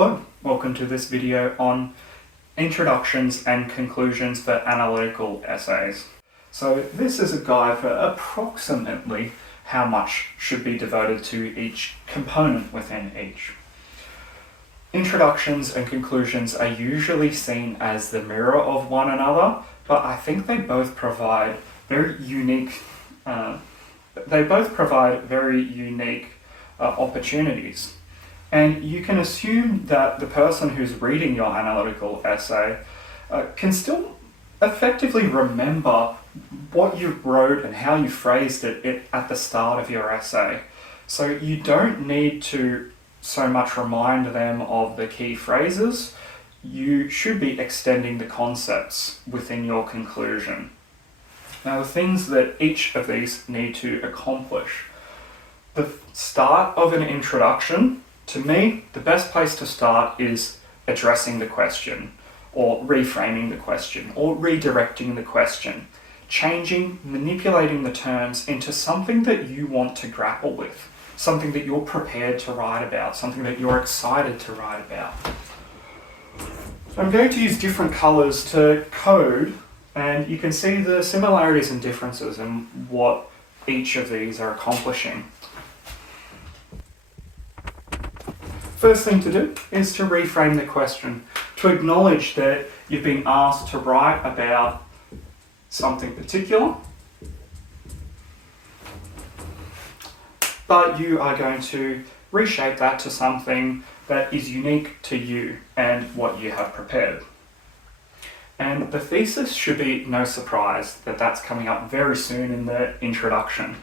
Hello, welcome to this video on introductions and conclusions for analytical essays. So this is a guide for approximately how much should be devoted to each component within each. Introductions and conclusions are usually seen as the mirror of one another, but I think they both provide very unique opportunities. And you can assume that the person who's reading your analytical essay can still effectively remember what you wrote and how you phrased it at the start of your essay. So you don't need to so much remind them of the key phrases. You should be extending the concepts within your conclusion. Now, the things that each of these need to accomplish. The start of an introduction, to me, the best place to start is addressing the question, or reframing the question, or redirecting the question, manipulating the terms into something that you want to grapple with, something that you're prepared to write about, something that you're excited to write about. So I'm going to use different colors to code, and you can see the similarities and differences in what each of these are accomplishing. First thing to do is to reframe the question, to acknowledge that you've been asked to write about something particular, but you are going to reshape that to something that is unique to you and what you have prepared. And the thesis should be no surprise that that's coming up very soon in the introduction.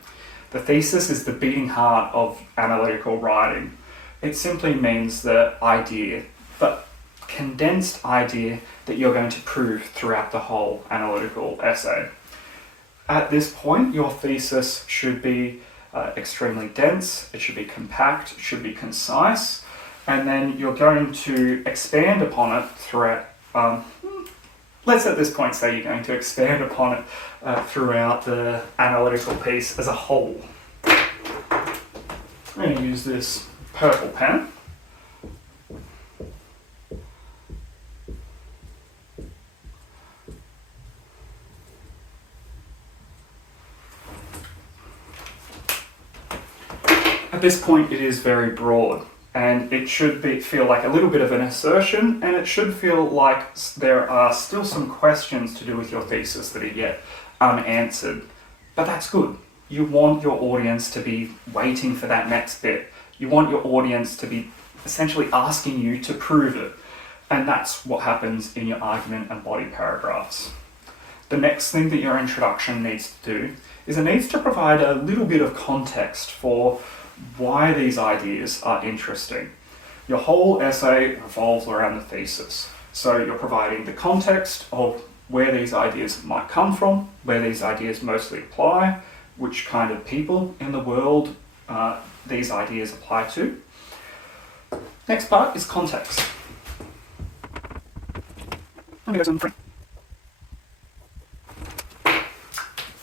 The thesis is the beating heart of analytical writing. It simply means the idea, the condensed idea that you're going to prove throughout the whole analytical essay. At this point, your thesis should be extremely dense, it should be compact, it should be concise, and then you're going to expand upon it throughout, let's at this point say you're going to expand upon it throughout the analytical piece as a whole. I'm going to use this purple pen. At this point it is very broad, and it should feel like a little bit of an assertion, and it should feel like there are still some questions to do with your thesis that are yet unanswered. But that's good. You want your audience to be waiting for that next bit. You want your audience to be essentially asking you to prove it. And that's what happens in your argument and body paragraphs. The next thing that your introduction needs to do is it needs to provide a little bit of context for why these ideas are interesting. Your whole essay revolves around the thesis. So you're providing the context of where these ideas might come from, where these ideas mostly apply, which kind of people in the world these ideas apply to. Next part is context.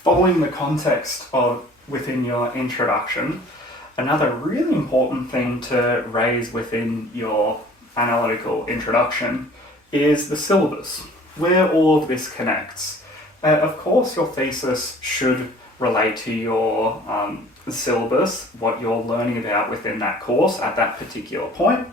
Following the context of within your introduction, another really important thing to raise within your analytical introduction is the syllabus, where all of this connects. Of course, your thesis should relate to your syllabus, what you're learning about within that course at that particular point.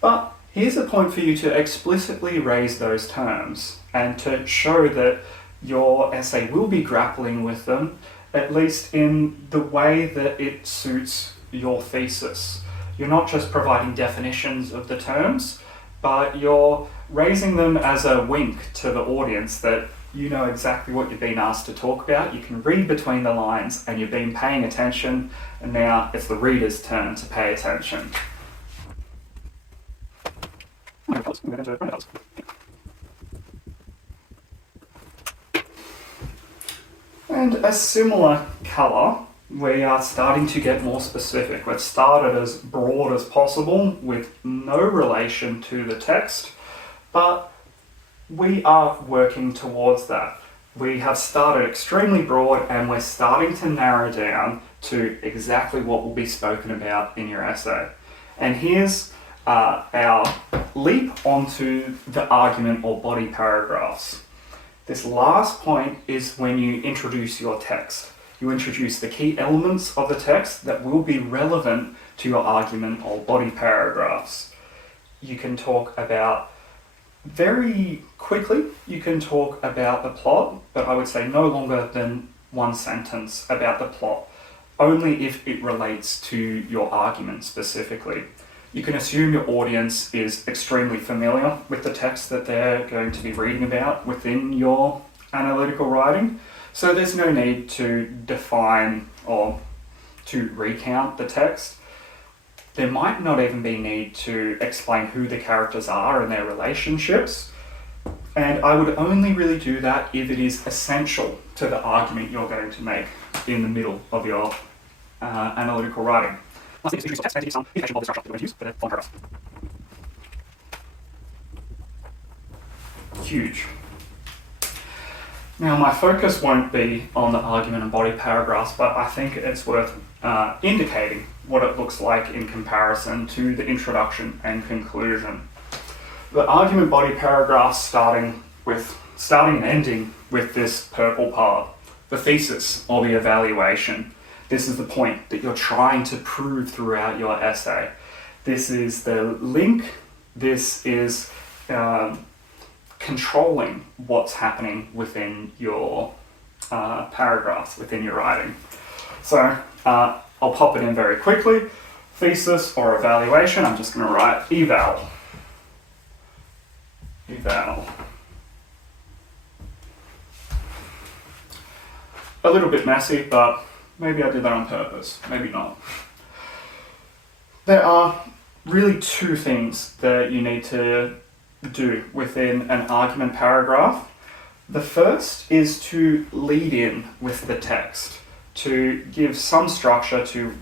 But here's a point for you to explicitly raise those terms and to show that your essay will be grappling with them, at least in the way that it suits your thesis. You're not just providing definitions of the terms, but you're raising them as a wink to the audience that you know exactly what you've been asked to talk about, you can read between the lines, and you've been paying attention, and now it's the reader's turn to pay attention. And a similar colour, we are starting to get more specific. We've started as broad as possible with no relation to the text, but we are working towards that. We have started extremely broad and we're starting to narrow down to exactly what will be spoken about in your essay. And here's our leap onto the argument or body paragraphs. This last point is when you introduce your text. You introduce the key elements of the text that will be relevant to your argument or body paragraphs. You can talk about, very quickly, you can talk about the plot, but I would say no longer than one sentence about the plot, only if it relates to your argument specifically. You can assume your audience is extremely familiar with the text that they're going to be reading about within your analytical writing, so there's no need to define or to recount the text. There might not even be need to explain who the characters are and their relationships, and I would only really do that if it is essential to the argument you're going to make in the middle of your analytical writing. Huge. Now, my focus won't be on the argument and body paragraphs, but I think it's worth indicating what it looks like in comparison to the introduction and conclusion. The argument body paragraphs starting and ending with this purple part, the thesis or the evaluation. This is the point that you're trying to prove throughout your essay. This is the link. This is controlling what's happening within your paragraphs, within your writing. So I'll pop it in very quickly. Thesis or evaluation, I'm just going to write eval. Eval. A little bit messy, but maybe I did that on purpose, maybe not. There are really two things that you need to do within an argument paragraph. The first is to lead in with the text, to give some structure to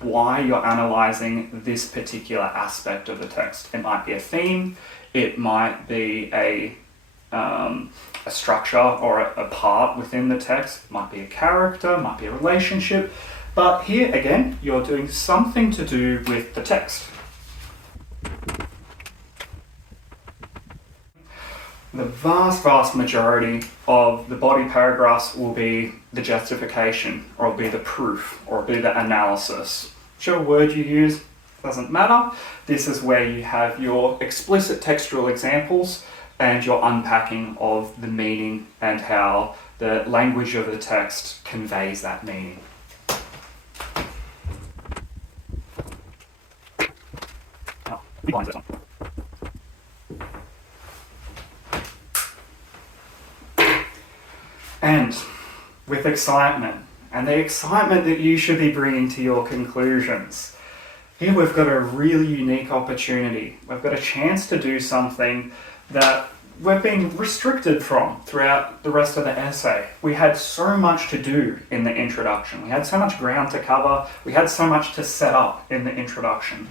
why you're analysing this particular aspect of the text. It might be a theme, it might be a structure or a part within the text, it might be a character, it might be a relationship, but here again, you're doing something to do with the text. The vast majority of the body paragraphs will be the justification, or will be the proof, or will be the analysis. Whichever word you use, doesn't matter. This is where you have your explicit textual examples and your unpacking of the meaning and how the language of the text conveys that meaning. And with excitement, and the excitement that you should be bringing to your conclusions. Here we've got a really unique opportunity. We've got a chance to do something that we've been restricted from throughout the rest of the essay. We had so much to do in the introduction. We had so much ground to cover. We had so much to set up in the introduction.